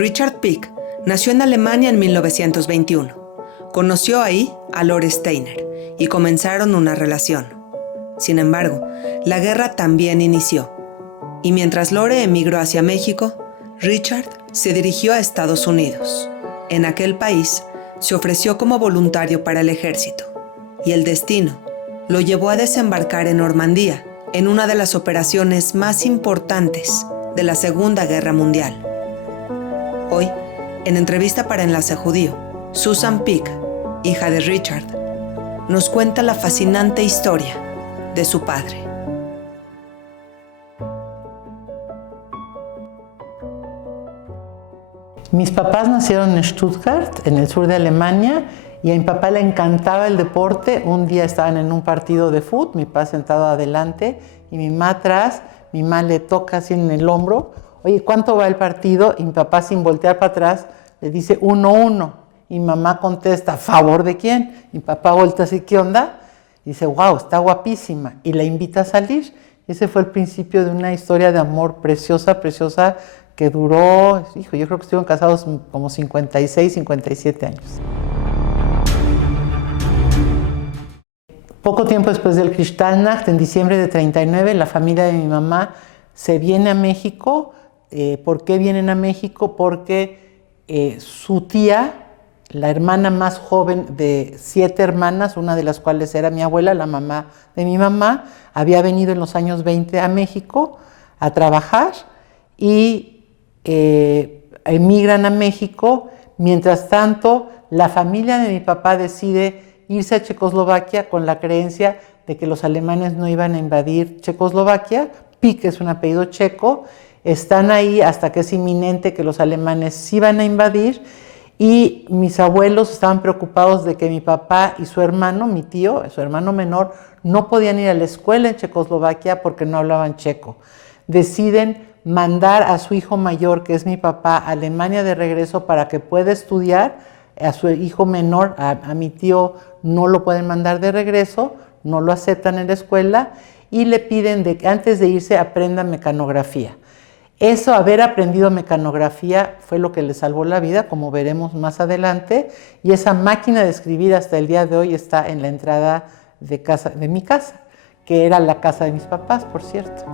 Richard Pick nació en Alemania en 1921. Conoció ahí a Lore Steiner y comenzaron una relación. Sin embargo, la guerra también inició. Y mientras Lore emigró hacia México, Richard se dirigió a Estados Unidos. En aquel país, se ofreció como voluntario para el ejército. Y el destino lo llevó a desembarcar en Normandía, en una de las operaciones más importantes de la Segunda Guerra Mundial. Hoy, en entrevista para Enlace Judío, Susan Pick, hija de Richard, nos cuenta la fascinante historia de su padre. Mis papás nacieron en Stuttgart, en el sur de Alemania, y a mi papá le encantaba el deporte. Un día estaban en un partido de fútbol, mi papá sentado adelante y mi mamá atrás. Mi mamá le toca así en el hombro: oye, ¿cuánto va el partido? Y mi papá, sin voltear para atrás, le dice 1-1. Y mi mamá contesta: ¿a favor de quién? Y mi papá voltea así: ¿qué onda? Y dice: wow, está guapísima. Y la invita a salir. Ese fue el principio de una historia de amor preciosa, preciosa, que duró, yo creo que estuvieron casados como 56, 57 años. Poco tiempo después del Kristallnacht, en diciembre de 39, la familia de mi mamá se viene a México. ¿Por qué vienen a México? Porque su tía, la hermana más joven de 7 hermanas, una de las cuales era mi abuela, la mamá de mi mamá, había venido en los años 20 a México a trabajar y emigran a México. Mientras tanto, la familia de mi papá decide irse a Checoslovaquia con la creencia de que los alemanes no iban a invadir Checoslovaquia. Pick es un apellido checo. Están ahí hasta que es inminente que los alemanes sí van a invadir, y mis abuelos estaban preocupados de que mi papá y su hermano, mi tío, su hermano menor, no podían ir a la escuela en Checoslovaquia porque no hablaban checo. Deciden mandar a su hijo mayor, que es mi papá, a Alemania de regreso para que pueda estudiar. A su hijo menor, a mi tío, no lo pueden mandar de regreso, no lo aceptan en la escuela y le piden de que antes de irse aprenda mecanografía. Eso, haber aprendido mecanografía, fue lo que le salvó la vida, como veremos más adelante, y esa máquina de escribir hasta el día de hoy está en la entrada de mi casa, que era la casa de mis papás, por cierto.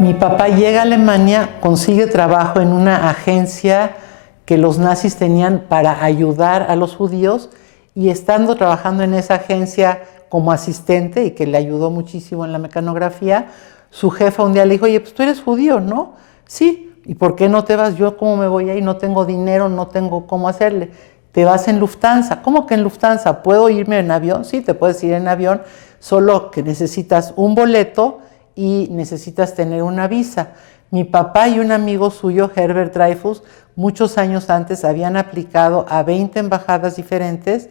Mi papá llega a Alemania, consigue trabajo en una agencia que los nazis tenían para ayudar a los judíos, y estando trabajando en esa agencia como asistente, y que le ayudó muchísimo en la mecanografía, su jefa un día le dijo: oye, pues tú eres judío, ¿no? Sí. ¿Y por qué no te vas? Yo, ¿cómo me voy ahí? No tengo dinero, no tengo cómo hacerle. Te vas en Lufthansa. ¿Cómo que en Lufthansa? ¿Puedo irme en avión? Sí, te puedes ir en avión, solo que necesitas un boleto y necesitas tener una visa. Mi papá y un amigo suyo, Herbert Dreyfus, muchos años antes habían aplicado a 20 embajadas diferentes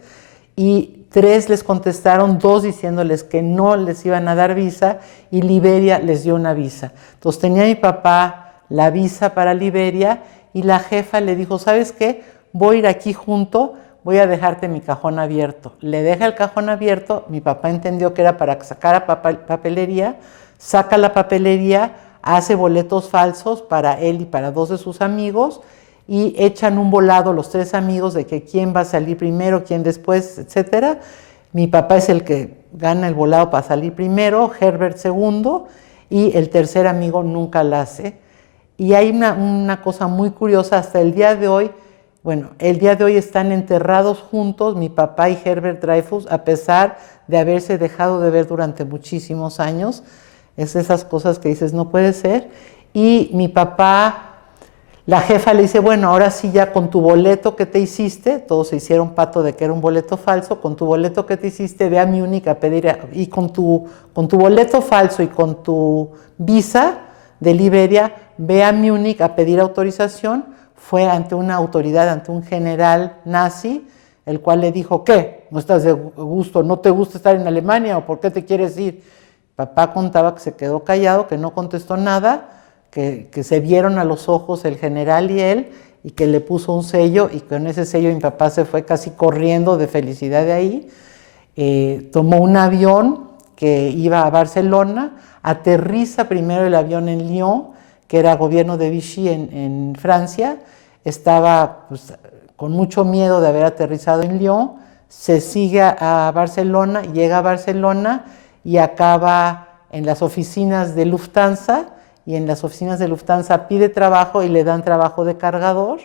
y 3 les contestaron, 2 diciéndoles que no les iban a dar visa, y Liberia les dio una visa. Entonces tenía mi papá la visa para Liberia y la jefa le dijo: ¿sabes qué? Voy a ir aquí junto, voy a dejarte mi cajón abierto. Le deja el cajón abierto, mi papá entendió que era para sacar papelería, saca la papelería, hace boletos falsos para él y para 2 de sus amigos, y echan un volado los 3 amigos de que quién va a salir primero, quién después, etc. Mi papá es el que gana el volado para salir primero, Herbert segundo, y el tercer amigo nunca la hace. Y hay una cosa muy curiosa hasta el día de hoy. Bueno, el día de hoy están enterrados juntos, mi papá y Herbert Dreyfus, a pesar de haberse dejado de ver durante muchísimos años. Es esas cosas que dices, no puede ser. Y mi papá, la jefa le dice: bueno, ahora sí, ya con tu boleto que te hiciste, todos se hicieron pato de que era un boleto falso, con tu boleto que te hiciste, ve a Múnich a pedir, y con tu boleto falso y con tu visa de Liberia, ve a Múnich a pedir autorización. Fue ante una autoridad, ante un general nazi, el cual le dijo: ¿qué? ¿No estás de gusto? ¿No te gusta estar en Alemania? ¿O por qué te quieres ir? Papá contaba que se quedó callado, que no contestó nada, que se vieron a los ojos el general y él, y que le puso un sello, y con ese sello mi papá se fue casi corriendo de felicidad de ahí. Tomó un avión que iba a Barcelona, aterriza primero el avión en Lyon, que era gobierno de Vichy en Francia. Estaba pues, con mucho miedo de haber aterrizado en Lyon, se sigue a Barcelona, llega a Barcelona y acaba en las oficinas de Lufthansa, y en las oficinas de Lufthansa pide trabajo y le dan trabajo de cargador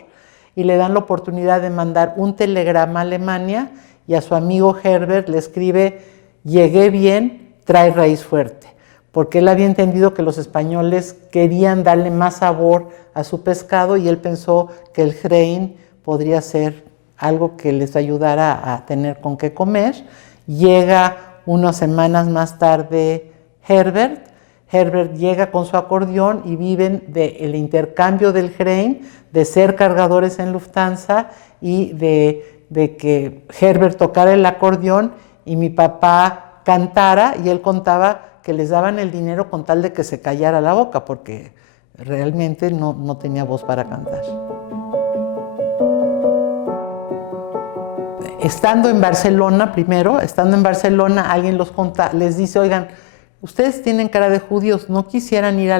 y le dan la oportunidad de mandar un telegrama a Alemania, y a su amigo Herbert le escribe: llegué bien, trae raíz fuerte, porque él había entendido que los españoles querían darle más sabor a su pescado y él pensó que el Herein podría ser algo que les ayudara a tener con qué comer. Llega unas semanas más tarde Herbert llega con su acordeón y viven del intercambio del Herein, de ser cargadores en Lufthansa y de que Herbert tocara el acordeón y mi papá cantara, y él contaba que les daban el dinero con tal de que se callara la boca, porque realmente no tenía voz para cantar. Estando en Barcelona, alguien les dice: oigan, ustedes tienen cara de judíos, ¿no quisieran ir a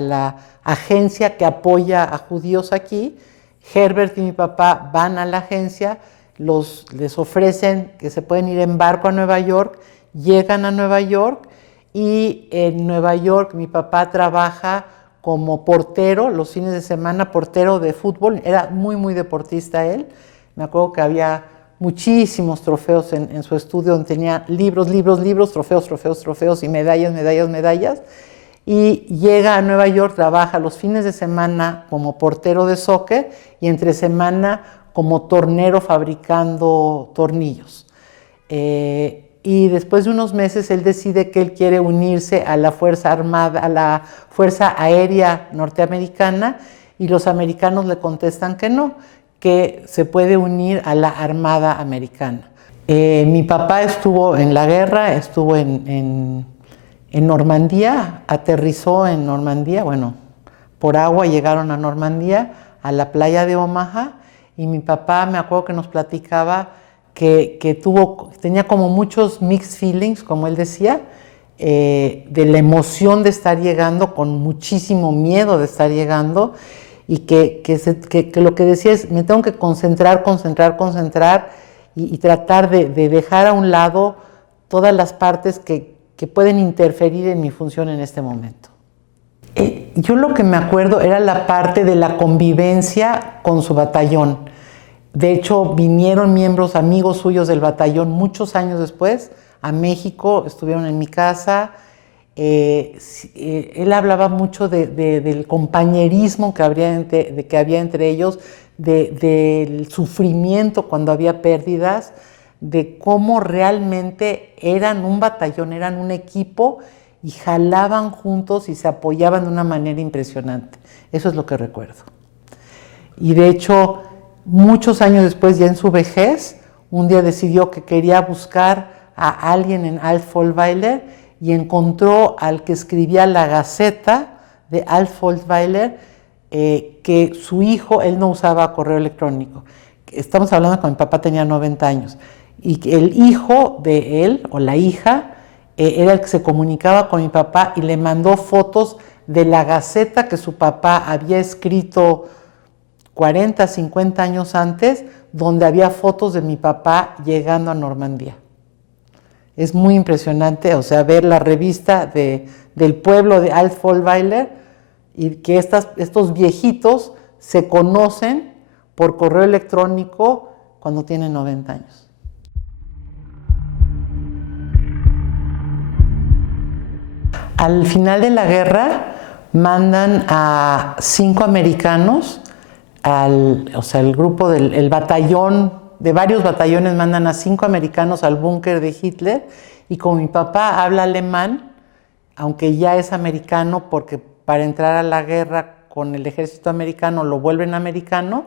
la agencia que apoya a judíos aquí? Herbert y mi papá van a la agencia, les ofrecen que se pueden ir en barco a Nueva York, llegan a Nueva York, y en Nueva York mi papá trabaja como portero los fines de semana, portero de fútbol. Era muy, muy deportista él. Me acuerdo que había muchísimos trofeos en su estudio, donde tenía libros, trofeos y medallas. Y llega a Nueva York, trabaja los fines de semana como portero de soccer y entre semana como tornero fabricando tornillos. Y después de unos meses él decide que él quiere unirse a la Fuerza Armada, a la Fuerza Aérea Norteamericana, y los americanos le contestan que no, que se puede unir a la Armada Americana. Mi papá estuvo en la guerra, estuvo en Normandía, aterrizó en Normandía, bueno, por agua llegaron a Normandía, a la playa de Omaha, y mi papá, me acuerdo que nos platicaba que tenía como muchos mixed feelings, como él decía, de la emoción de estar llegando, con muchísimo miedo de estar llegando, y que lo que decía es: me tengo que concentrar y tratar de dejar a un lado todas las partes que pueden interferir en mi función en este momento. Yo lo que me acuerdo era la parte de la convivencia con su batallón. De hecho, vinieron miembros, amigos suyos del batallón muchos años después a México, estuvieron en mi casa. Él hablaba mucho del compañerismo que había entre ellos, del sufrimiento cuando había pérdidas, de cómo realmente eran un batallón, eran un equipo y jalaban juntos y se apoyaban de una manera impresionante. Eso es lo que recuerdo. Y de hecho, muchos años después, ya en su vejez, un día decidió que quería buscar a alguien en Alt-Volkweiler y encontró al que escribía la Gaceta de Alt-Volkweiler, que su hijo, él no usaba correo electrónico. Estamos hablando cuando mi papá tenía 90 años. Y que el hijo de él, o la hija, era el que se comunicaba con mi papá y le mandó fotos de la Gaceta que su papá había escrito 40, 50 años antes, donde había fotos de mi papá llegando a Normandía. Es muy impresionante, o sea, ver la revista del pueblo de Alt-Volkweiler y que estos viejitos se conocen por correo electrónico cuando tienen 90 años. Al final de la guerra mandan a 5 americanos, el grupo el batallón, de varios batallones mandan a 5 americanos al búnker de Hitler, y como mi papá habla alemán, aunque ya es americano, porque para entrar a la guerra con el ejército americano lo vuelven americano,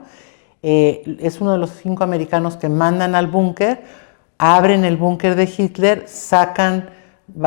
es uno de los 5 americanos que mandan al búnker, abren el búnker de Hitler, sacan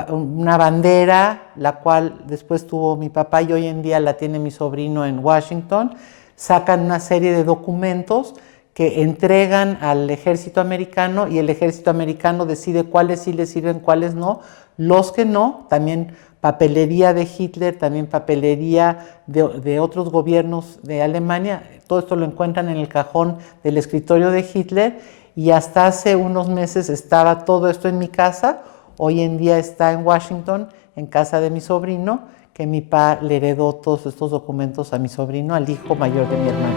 una bandera, la cual después tuvo mi papá y hoy en día la tiene mi sobrino en Washington, sacan una serie de documentos que entregan al ejército americano y el ejército americano decide cuáles sí les sirven, cuáles no. Los que no, también papelería de Hitler, también papelería de otros gobiernos de Alemania. Todo esto lo encuentran en el cajón del escritorio de Hitler y hasta hace unos meses estaba todo esto en mi casa. Hoy en día está en Washington, en casa de mi sobrino, que mi papá le heredó todos estos documentos a mi sobrino, al hijo mayor de mi hermano.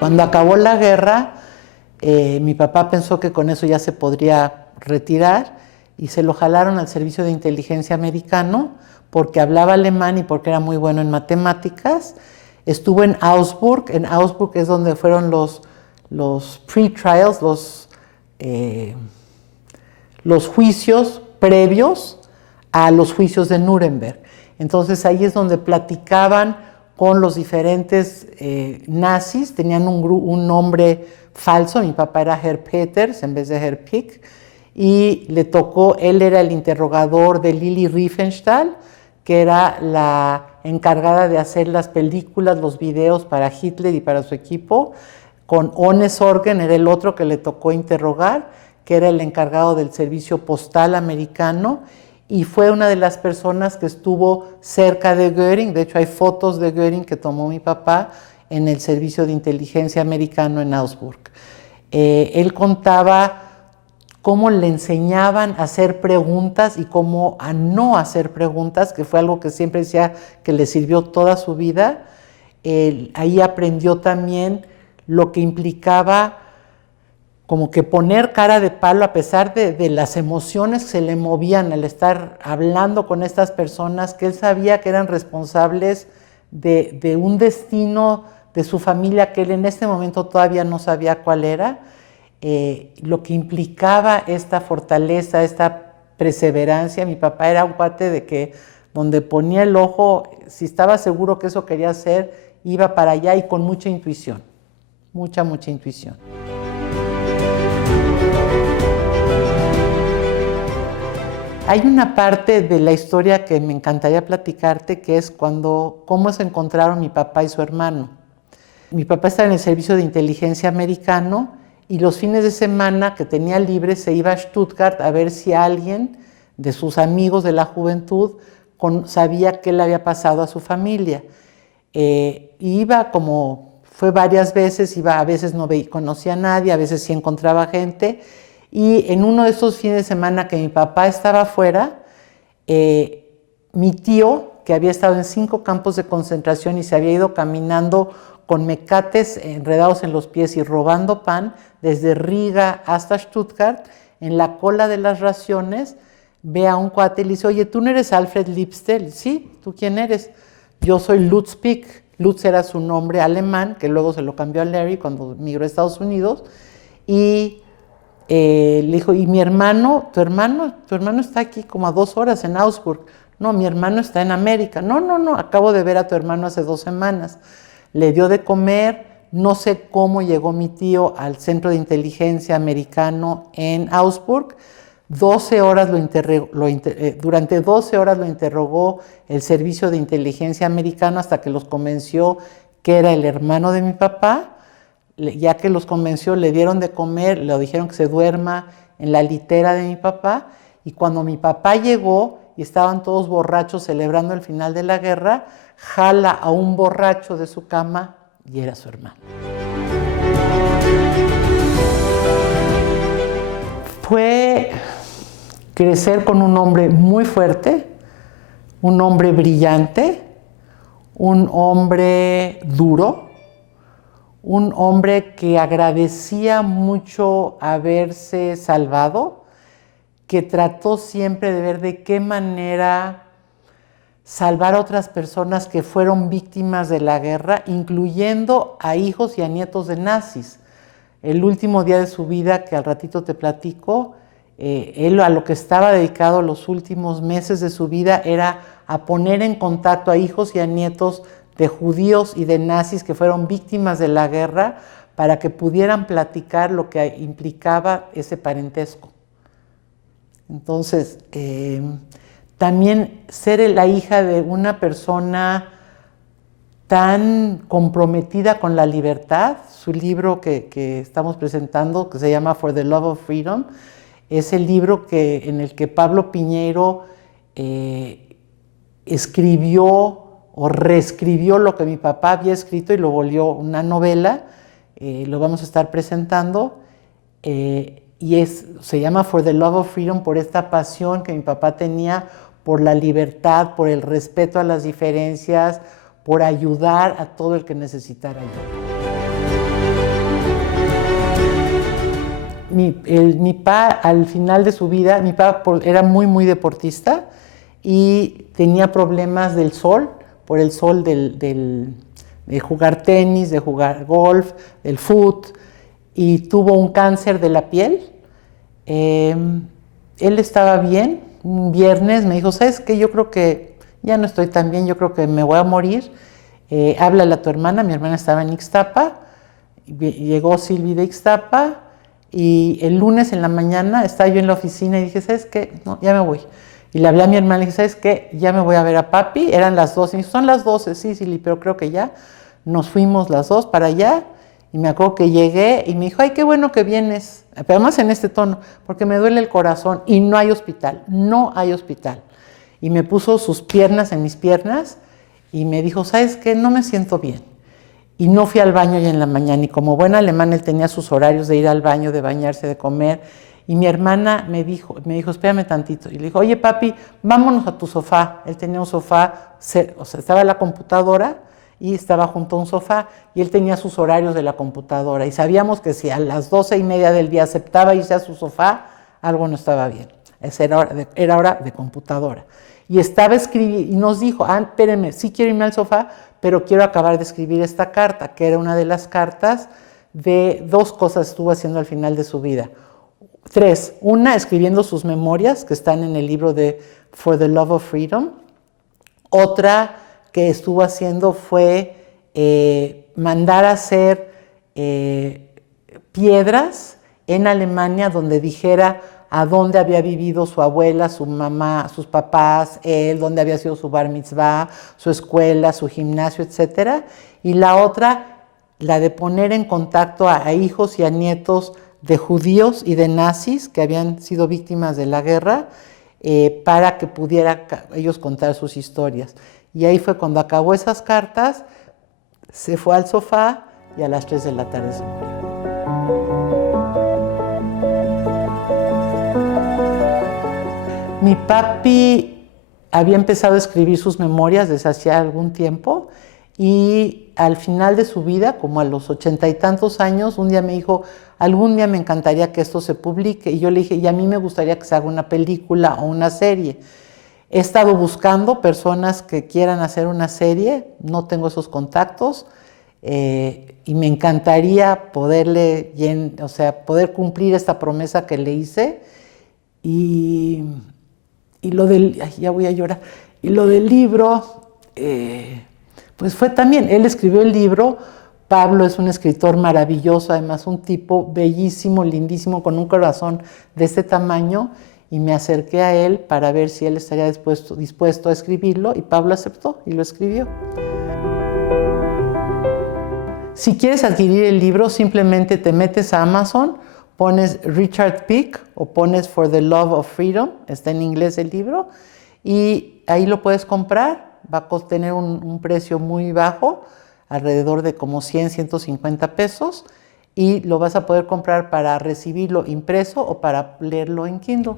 Cuando acabó la guerra, mi papá pensó que con eso ya se podría retirar y se lo jalaron al servicio de inteligencia americano porque hablaba alemán y porque era muy bueno en matemáticas. Estuvo en Augsburg. En Augsburg es donde fueron los pre-trials, los juicios previos a los juicios de Nuremberg. Entonces ahí es donde platicaban con los diferentes nazis, tenían un nombre falso, mi papá era Herr Peters en vez de Herr Pick, y le tocó, él era el interrogador de Lili Riefenstahl, que era la encargada de hacer las películas, los videos para Hitler y para su equipo, con One Sorgen era el otro que le tocó interrogar, que era el encargado del servicio postal americano, y fue una de las personas que estuvo cerca de Göring. De hecho, hay fotos de Göring que tomó mi papá en el servicio de inteligencia americano en Augsburg. Él contaba cómo le enseñaban a hacer preguntas y cómo a no hacer preguntas, que fue algo que siempre decía que le sirvió toda su vida. Ahí aprendió también lo que implicaba como que poner cara de palo a pesar de las emociones que se le movían al estar hablando con estas personas, que él sabía que eran responsables de un destino de su familia que él en este momento todavía no sabía cuál era, lo que implicaba esta fortaleza, esta perseverancia. Mi papá era un cuate de que donde ponía el ojo, si estaba seguro que eso quería hacer, iba para allá y con mucha intuición, mucha intuición. Hay una parte de la historia que me encantaría platicarte, que es cómo se encontraron mi papá y su hermano. Mi papá estaba en el servicio de inteligencia americano y los fines de semana que tenía libre se iba a Stuttgart a ver si alguien de sus amigos de la juventud sabía qué le había pasado a su familia. Iba fue varias veces, a veces no conocía a nadie, a veces sí encontraba gente. Y en uno de esos fines de semana que mi papá estaba afuera, mi tío, que había estado en 5 campos de concentración y se había ido caminando con mecates enredados en los pies y robando pan desde Riga hasta Stuttgart, en la cola de las raciones, ve a un cuate y le dice: oye, ¿tú no eres Alfred Liebstel? Sí, ¿tú quién eres? Yo soy Lutz Pick. Lutz era su nombre alemán, que luego se lo cambió a Larry cuando migró a Estados Unidos. Y le dijo: ¿y mi hermano? ¿Tu hermano está aquí como a 2 horas en Augsburg. No, mi hermano está en América. No, acabo de ver a tu hermano hace 2 semanas. Le dio de comer. No sé cómo llegó mi tío al centro de inteligencia americano en Augsburg. 12 horas durante 12 horas lo interrogó el servicio de inteligencia americano hasta que los convenció que era el hermano de mi papá. Ya que los convenció, le dieron de comer, le dijeron que se duerma en la litera de mi papá, y cuando mi papá llegó y estaban todos borrachos celebrando el final de la guerra, jala a un borracho de su cama y era su hermano. Fue crecer con un hombre muy fuerte, un hombre brillante, un hombre duro, un hombre que agradecía mucho haberse salvado, que trató siempre de ver de qué manera salvar a otras personas que fueron víctimas de la guerra, incluyendo a hijos y a nietos de nazis. El último día de su vida, que al ratito te platico, él a lo que estaba dedicado los últimos meses de su vida era a poner en contacto a hijos y a nietos de judíos y de nazis que fueron víctimas de la guerra para que pudieran platicar lo que implicaba ese parentesco. Entonces, también ser la hija de una persona tan comprometida con la libertad. Su libro que estamos presentando, que se llama For the Love of Freedom, es el libro en el que Pablo Piñeiro escribió o reescribió lo que mi papá había escrito y lo volvió una novela. Lo vamos a estar presentando. Y se llama For the Love of Freedom por esta pasión que mi papá tenía por la libertad, por el respeto a las diferencias, por ayudar a todo el que necesitara ayuda. Mi papá, al final de su vida, mi papá era muy, muy deportista y tenía problemas del sol, por el sol de jugar tenis, de jugar golf, del foot, y tuvo un cáncer de la piel. Él estaba bien. Un viernes me dijo, ¿sabes qué? Yo creo que ya no estoy tan bien, yo creo que me voy a morir. Háblale a tu hermana. Mi hermana estaba en Ixtapa, llegó Silvi de Ixtapa, y el lunes en la mañana estaba yo en la oficina y dije, ¿sabes qué? No, ya me voy. Y le hablé a mi hermana y le dije, ¿sabes qué? Ya me voy a ver a papi. Eran las 12. Y me dijo, son las 12, sí, Silvi, pero creo que ya. Nos fuimos las dos para allá. Y me acuerdo que llegué y me dijo, ay, qué bueno que vienes, pero además en este tono, porque me duele el corazón y no hay hospital, no hay hospital. Y me puso sus piernas en mis piernas y me dijo, ¿sabes qué? No me siento bien. Y no fui al baño ya en la mañana, y como buen alemán él tenía sus horarios de ir al baño, de bañarse, de comer. Y mi hermana me dijo, espérame tantito. Y le dijo, oye papi, vámonos a tu sofá. Él tenía un sofá, o sea, estaba la computadora, y estaba junto a un sofá, y él tenía sus horarios de la computadora, y sabíamos que si a las 12:30 del día aceptaba irse a su sofá, algo no estaba bien. Era hora de computadora. Y estaba escribiendo, y nos dijo, espérenme, sí quiero irme al sofá, pero quiero acabar de escribir esta carta, que era una de las cartas de 2 cosas que estuvo haciendo al final de su vida. 3, una, escribiendo sus memorias, que están en el libro de For the Love of Freedom. Otra que estuvo haciendo fue mandar a hacer piedras en Alemania donde dijera a dónde había vivido su abuela, su mamá, sus papás, él, dónde había sido su bar mitzvah, su escuela, su gimnasio, etc. Y la otra, la de poner en contacto a hijos y a nietos de judíos y de nazis que habían sido víctimas de la guerra, para que pudieran ellos contar sus historias. Y ahí fue cuando acabó esas cartas, se fue al sofá y a las 3 de la tarde se murió. Mi papi había empezado a escribir sus memorias desde hacía algún tiempo, y al final de su vida, como a los 80 y tantos años, un día me dijo, algún día me encantaría que esto se publique. Y yo le dije, y a mí me gustaría que se haga una película o una serie. He estado buscando personas que quieran hacer una serie, no tengo esos contactos, y me encantaría poder cumplir esta promesa que le hice. Y lo del, ya voy a llorar, y lo del libro, pues fue también, él escribió el libro. Pablo es un escritor maravilloso, además un tipo bellísimo, lindísimo, con un corazón de este tamaño, y me acerqué a él para ver si él estaría dispuesto a escribirlo, y Pablo aceptó y lo escribió. Si quieres adquirir el libro, simplemente te metes a Amazon, pones Richard Peak o pones For the Love of Freedom, está en inglés el libro, y ahí lo puedes comprar. Va a tener un precio muy bajo, alrededor de como 100, 150 pesos, y lo vas a poder comprar para recibirlo impreso o para leerlo en Kindle.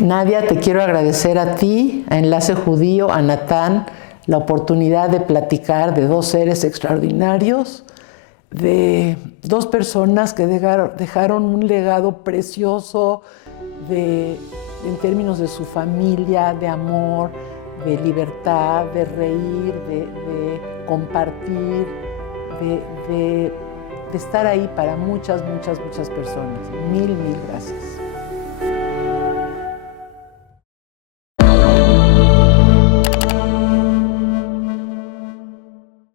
Nadia, te quiero agradecer a ti, a Enlace Judío, a Natán, la oportunidad de platicar de 2 seres extraordinarios, de 2 personas que dejaron un legado precioso en términos de su familia, de amor, de libertad, de reír, de compartir, de estar ahí para muchas, muchas, muchas personas. Mil gracias.